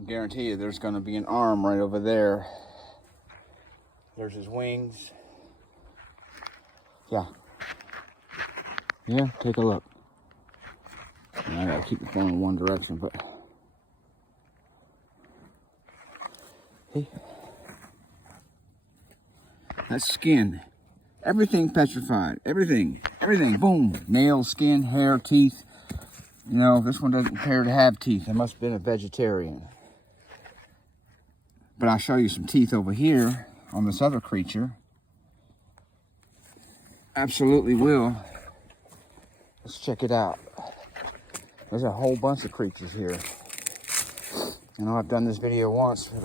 I guarantee you there's going to be an arm right over there. There's his wings. Yeah. Yeah, take a look. I gotta keep the phone in one direction, but hey, that's skin. Everything petrified. Everything. Boom. Nails, skin, hair, teeth. You know, this one doesn't appear to have teeth. It must have been a vegetarian. But I'll show you some teeth over here on this other creature. Absolutely will. Let's check it out. There's a whole bunch of creatures here. I know I've done this video once, but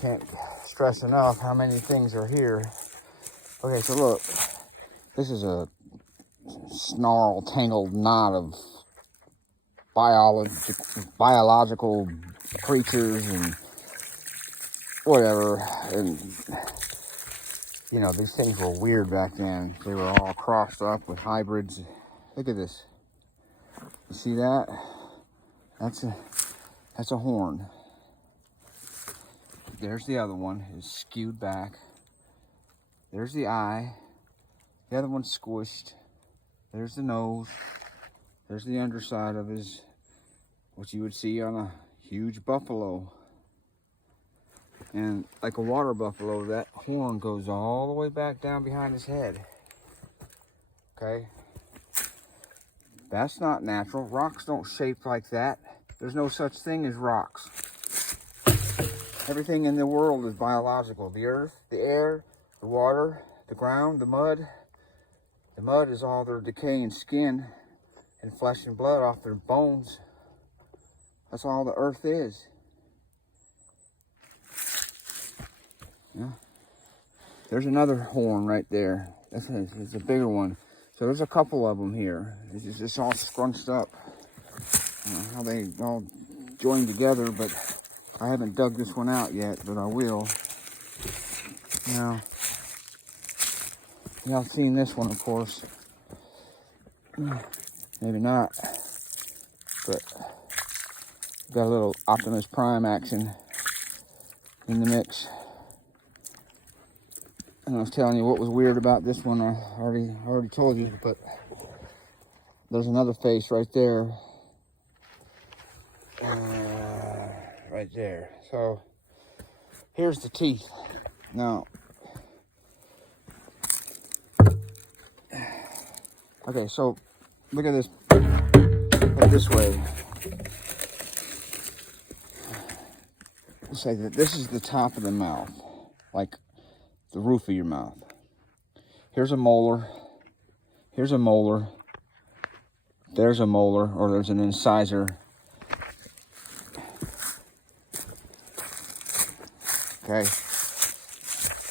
can't stress enough how many things are here. Okay, so look. This is a snarl, tangled knot of biological creatures and whatever. And, you know, these things were weird back then. They were all crossed up with hybrids. Look at this. You see that? That's a horn. There's the other one. It's skewed back. There's the eye. The other one's squished. There's the nose. There's the underside of his, what you would see on a huge buffalo. And like a water buffalo, that horn goes all the way back down behind his head. Okay? That's not natural. Rocks don't shape like that. There's no such thing as rocks. Everything in the world is biological. The earth, the air, the water, the ground, the mud. The mud is all their decaying skin and flesh and blood off their bones. That's all the earth is. Yeah. There's another horn right there. That's a bigger one. So there's a couple of them here. It's just all scrunched up. I don't know how they all joined together, but I haven't dug this one out yet, but I will. Now, y'all seen this one, of course. Maybe not, but got a little Optimus Prime action in the mix. And I was telling you what was weird about this one. I already told you, but there's another face right there. Right there. So here's the teeth. Now, okay, so look at this. Look this way. We'll say that this is the top of the mouth, like the roof of your mouth. Here's a molar. Here's a molar. There's a molar, or there's an incisor. Okay.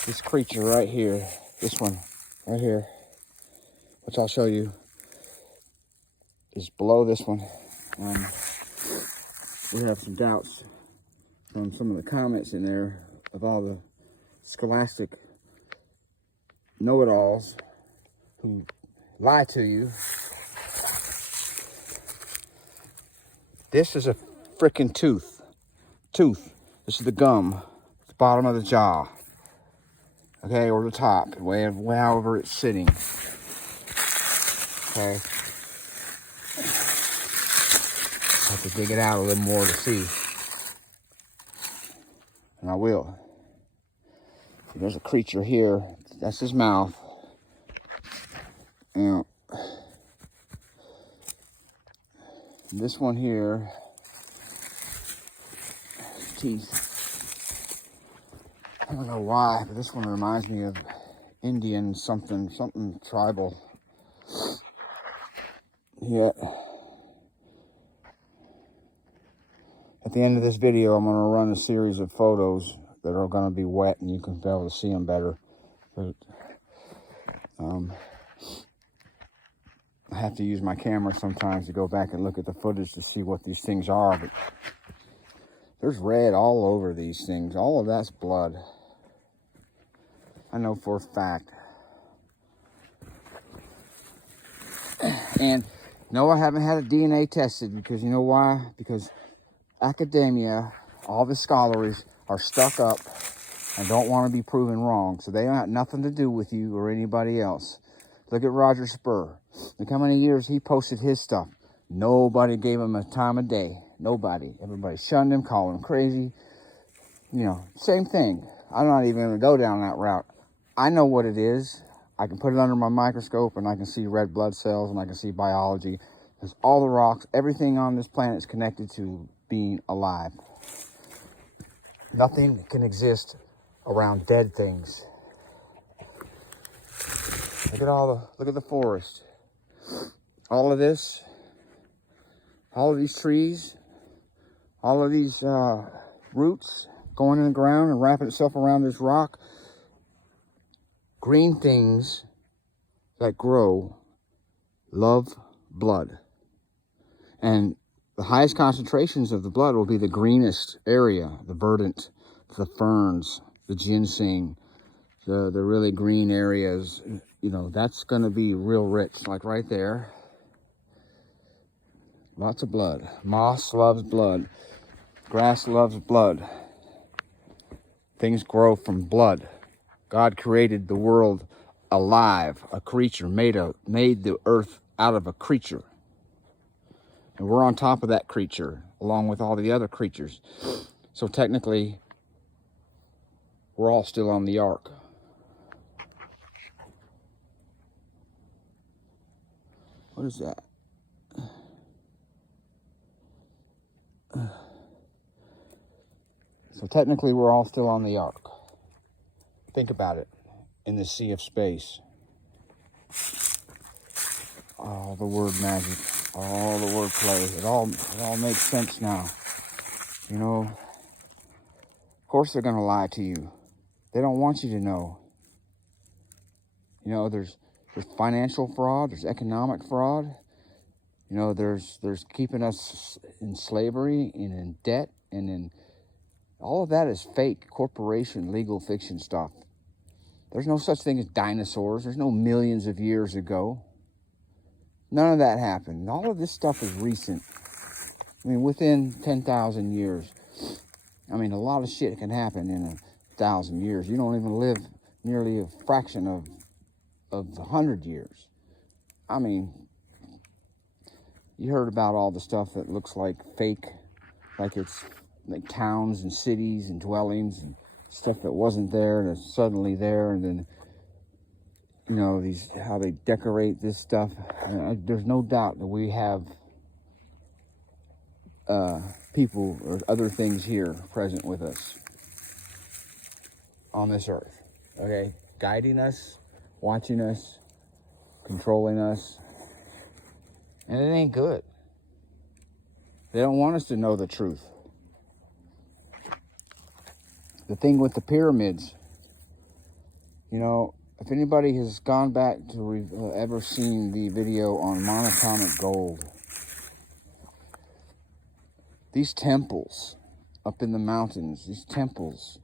This creature right here, this one right here, which I'll show you, is below this one. We have some doubts from some of the comments in there of all the scholastic know-it-alls who lie to you. This is a freaking tooth. This is the gum, the bottom of the jaw. Okay, or the top, however it's sitting. Okay. I have to dig it out a little more to see. And I will. There's a creature here. That's his mouth. And this one here, teeth. I don't know why, but this one reminds me of Indian something tribal. Yeah. At the end of this video, I'm going to run a series of photos that are going to be wet, and you can be able to see them better. But I have to use my camera sometimes to go back and look at the footage to see what these things are. But there's red all over these things. All of that's blood. I know for a fact. And no, I haven't had a DNA tested, because you know why? Because academia, all the scholars are stuck up and don't want to be proven wrong. So they don't have nothing to do with you or anybody else. Look at Roger Spur. Look how many years he posted his stuff. Nobody gave him a time of day. Nobody. Everybody shunned him, called him crazy. You know, same thing. I'm not even going to go down that route. I know what it is. I can put it under my microscope and I can see red blood cells and I can see biology. Because all the rocks, everything on this planet is connected to being alive. Nothing can exist around dead things. Look at the forest. All of this, all of these trees, all of these roots going in the ground and wrapping itself around this rock. Green things that grow love blood. And the highest concentrations of the blood will be the greenest area, the verdant, the ferns, the ginseng, the really green areas. You know, that's going to be real rich, like right there. Lots of blood. Moss loves blood. Grass loves blood. Things grow from blood. God created the world alive, a creature, made the earth out of a creature. And we're on top of that creature, along with all the other creatures. So technically, we're all still on the ark. What is that? So technically, we're all still on the ark. Think about it, in the sea of space. All the word magic, all the word play, it all makes sense now. You know, of course they're gonna lie to you. They don't want you to know. You know, there's financial fraud, there's economic fraud. You know, there's keeping us in slavery and in debt, and in all of that is fake corporation, legal fiction stuff. There's no such thing as dinosaurs. There's no millions of years ago. None of that happened. All of this stuff is recent. I mean, within 10,000 years. I mean, a lot of shit can happen in 1,000 years. You don't even live nearly a fraction of 100 years. I mean, you heard about all the stuff that looks like fake, like it's like towns and cities and dwellings and stuff that wasn't there and it's suddenly there, and then, you know, how they decorate this stuff. There's no doubt that we have people or other things here present with us on this earth, okay? Guiding us, watching us, controlling us. And it ain't good. They don't want us to know the truth. The thing with the pyramids, you know, if anybody has gone back to ever seen the video on monatomic gold, these temples up in the mountains, these temples,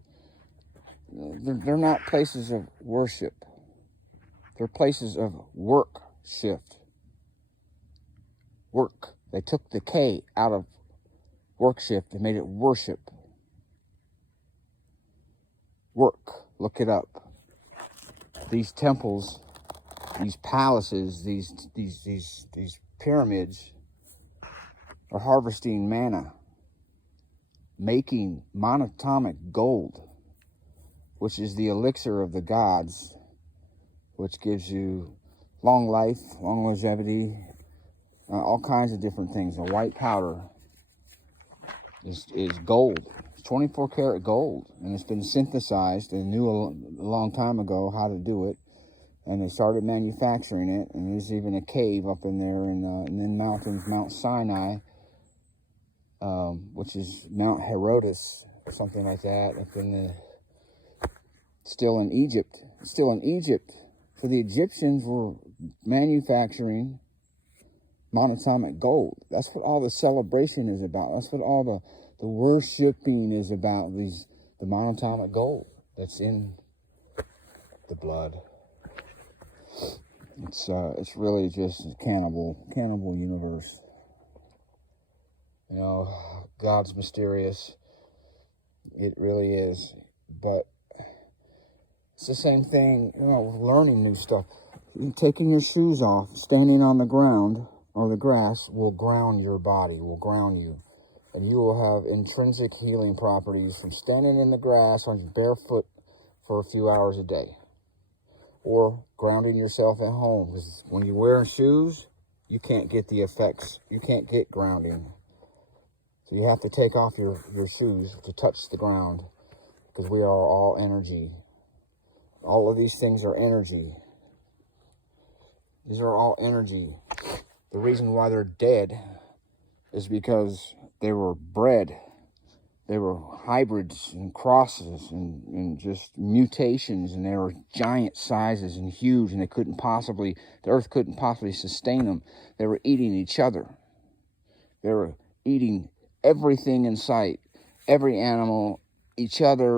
they're not places of worship. They're places of work shift. Work. They took the K out of work shift and made it worship. Work. Look it up. These temples, these palaces, these pyramids are harvesting manna, making monatomic gold, which is the elixir of the gods, which gives you long life, long longevity, all kinds of different things. A white powder is gold. It's 24 karat gold, and it's been synthesized. They knew a long time ago how to do it, and they started manufacturing it. And there's even a cave up in there in the mountains, Mount Sinai, which is Mount Herodes, or something like that, up in still in Egypt. Still in Egypt. So the Egyptians were manufacturing monatomic gold. That's what all the celebration is about. That's what all the worshiping is about. The monatomic gold that's in the blood. It's really just a cannibal universe. You know, God's mysterious. It really is. But it's the same thing, you know, with learning new stuff. Taking your shoes off, standing on the ground or the grass will ground your body, will ground you. And you will have intrinsic healing properties from standing in the grass on your barefoot for a few hours a day. Or grounding yourself at home. Because when you're wearing shoes, you can't get the effects. You can't get grounding. So you have to take off your shoes to touch the ground. Because we are all energy. All of these things are energy. These are all energy. The reason why they're dead is because they were bred. They were hybrids and crosses and just mutations, and they were giant sizes and huge, and the earth couldn't possibly sustain them. They were eating each other. They were eating everything in sight, every animal, each other.